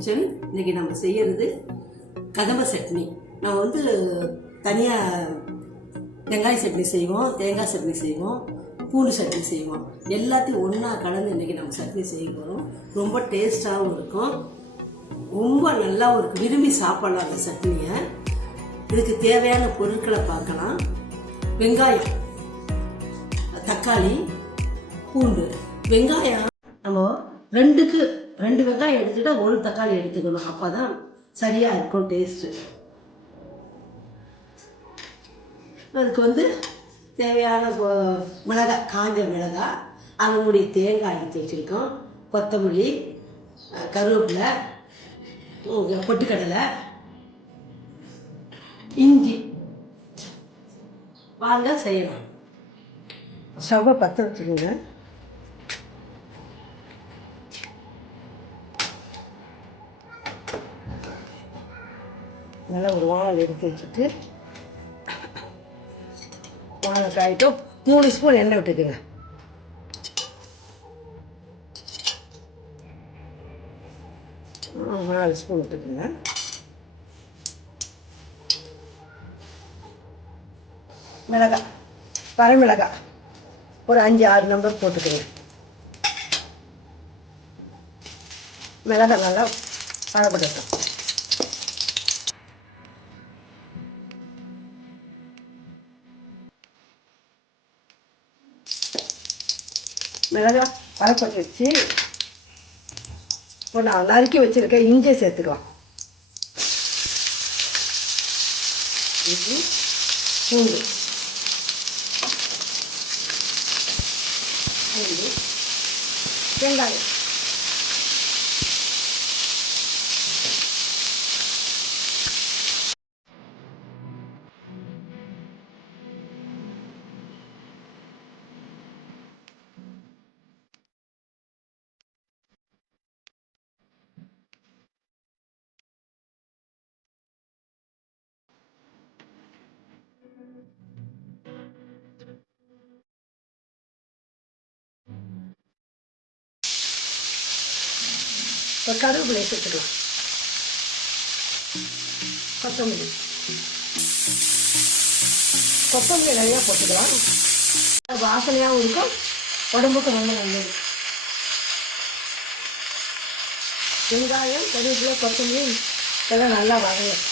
Kitchen. இன்னைக்கு நம்ம செய்யறது கதம்ப சட்னி. நம்ம வந்து தனியாக வெங்காய சட்னி செய்வோம், தேங்காய் சட்னி செய்வோம், பூண்டு சட்னி செய்வோம். எல்லாத்தையும் ஒன்றா கலந்து இன்னைக்கு நம்ம சட்னி செய்ய போகிறோம். ரொம்ப டேஸ்டாகவும் இருக்கும், ரொம்ப நல்லாவும் இருக்கும், விரும்பி சாப்பிடலாம் அந்த சட்னியை. இதுக்கு தேவையான பொருட்களை பார்க்கலாம். வெங்காயம், தக்காளி, பூண்டு. வெங்காயம் நம்ம ரெண்டு வெங்காயம் எடுத்துட்டா ஒரு தக்காளி எடுத்துக்கணும், அப்போதான் சரியாக இருக்கும் டேஸ்ட்டு. அதுக்கு வந்து தேவையான மிளகாய், காஞ்ச மிளகாய், அரைமுடி தேங்காய் எடுத்து வச்சுருக்கோம், கொத்தமல்லி, கருவேப்பிலை, பொட்டுக்கடலை, இஞ்சி. வாங்க செய்யலாம். ஸ்டவ்வை பற்ற வச்சுருங்க. நல்லா ஒரு வானல் எடுத்து வச்சுட்டு வானல் காயிட்டும் 3 ஸ்பூன் எண்ணெய் விட்டுக்குங்க. நாலு ஸ்பூன் விட்டுக்குங்க. மிளகாய், வரமிளகாய் ஒரு 5-6 நம்பர் போட்டுக்குங்க. மிளகாய் நல்லா பழப்படட்டும். மிளகாய் பழப்பட்டு வச்சு இப்போ நான் நறுக்கி வச்சுருக்கேன் இஞ்சி சேர்த்துக்கலாம். இஞ்சி, பூண்டு, வெங்காயம். இப்போ கருவேப்பிலை சேர்த்துக்கலாம். கொத்தமல்லி நிறையா போட்டுக்கலாம். வாசனையாகவும் இருக்கும், உடம்புக்கு ரொம்ப நல்லது. வெங்காயம், கருவேப்பிலை, கொத்தமல்லி இதெல்லாம் நல்லா வதங்கும்.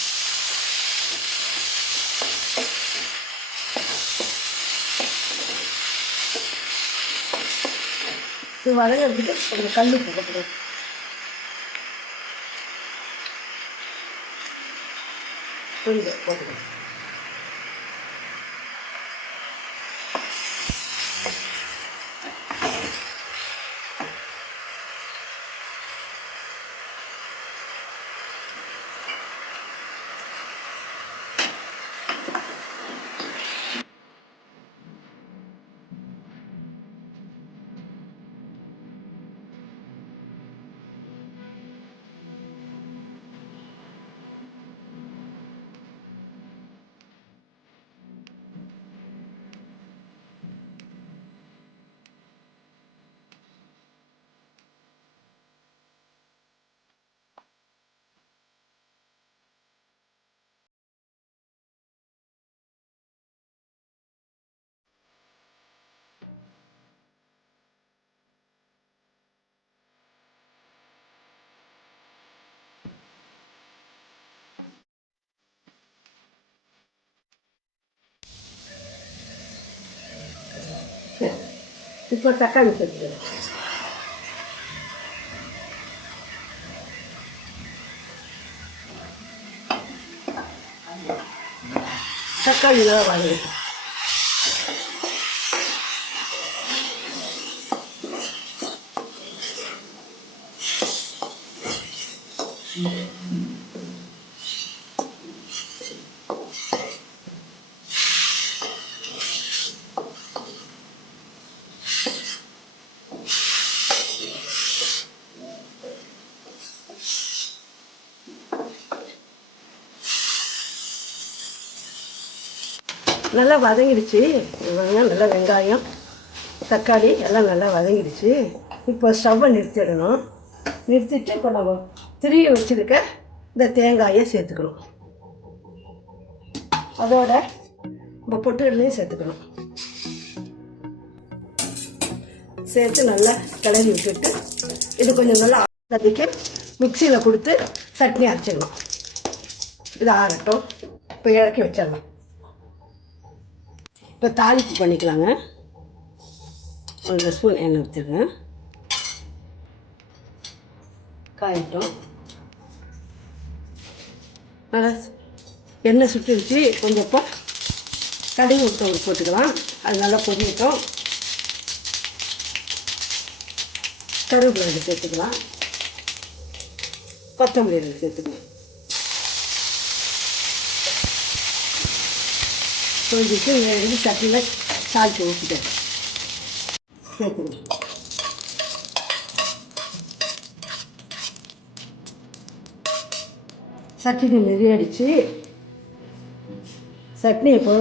இது வதங்கிறதுக்கு கொஞ்சம் கல் போட்டுக்கணும். கொஞ்சம் போட்டுக்கணும். இப்போ தக்காளி சேர்த்துக்கிறேன். தக்காளி தான் வதங்கட்டும். நல்லா வதங்கிடுச்சு. நல்லா வெங்காயம், தக்காளி எல்லாம் நல்லா வதங்கிடுச்சு. இப்போ ஸ்டவ்வை நிறுத்திடணும். நிறுத்திட்டு இப்போ நம்ம திருவி வச்சுருக்க இந்த தேங்காயை சேர்த்துக்கணும். அதோட நம்ம பொட்டுக்கடலையும் சேர்த்துக்கணும். சேர்த்து நல்லா கிளறி விட்டுட்டு இது கொஞ்சம் நல்லா ஆறதுக்கு மிக்சியில் கொடுத்து சட்னி அரைச்சிடணும். இது ஆறட்டும். இப்போ இறக்கி வச்சிடலாம். இப்போ தாளிப்பு பண்ணிக்கலாங்க. ஒரு ஸ்பூன் எண்ணெய் ஊற்றிடுங்க. காயட்டும். நல்லா எண்ணெய் சுட்டுருச்சு. கொஞ்சம் கடுகு உளுத்தம் போட்டுக்கலாம். அது நல்லா பொரியட்டும். கருவேப்பிலை சேர்த்துக்கலாம். கொத்தமல்லி சேர்த்துக்கலாம். கொஞ்சிட்டு இது சட்டியில் சால்ட்டு ஊற்றிட்டேன். சட்னி நிறைய அடிச்சு சட்னி இப்போ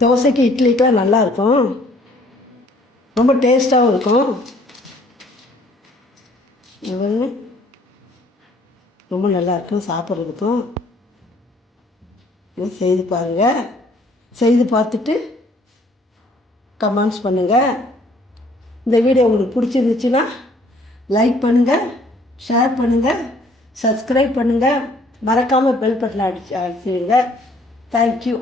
தோசைக்கு இட்லிக்கெலாம் நல்லாயிருக்கும். ரொம்ப டேஸ்ட்டாகவும் இருக்கும். ரொம்ப நல்லாயிருக்கும் சாப்பிட்றதுக்கும். இது செய்து பாருங்கள். செய்து பார்த்துட்டு கமெண்ட்ஸ் பண்ணுங்கள். இந்த வீடியோ உங்களுக்கு பிடிச்சிருந்துச்சுன்னா லைக் பண்ணுங்கள், ஷேர் பண்ணுங்கள், சப்ஸ்கிரைப் பண்ணுங்கள். மறக்காமல் பெல் பட்டன் அடிச்சிடுங்க. தேங்க்யூ.